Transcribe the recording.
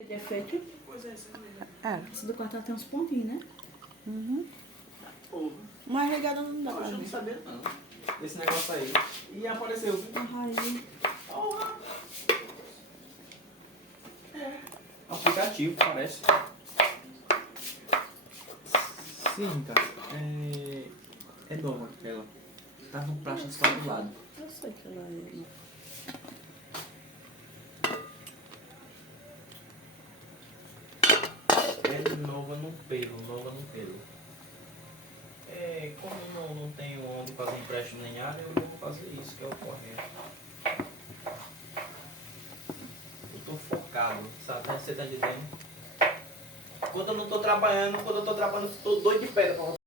De efeito. Pois é, isso mesmo. Esse do quarto tem uns pontinhos, né? Porra. Mas ligado não dá pra Eu não ver. sabia não. Esse negócio aí. E apareceu. A raiz. Porra. Aplicativo, parece. Sim, cara. É nova ela. Tá no plástico do lado. Eu sei que ela é. É nova no pelo, nova no pelo. Como não tenho onde fazer empréstimo nem nada, eu vou fazer isso, que é o correto. Eu tô focado, sabe? Você tá entendendo? Quando eu não tô trabalhando, eu tô doido de pedra pra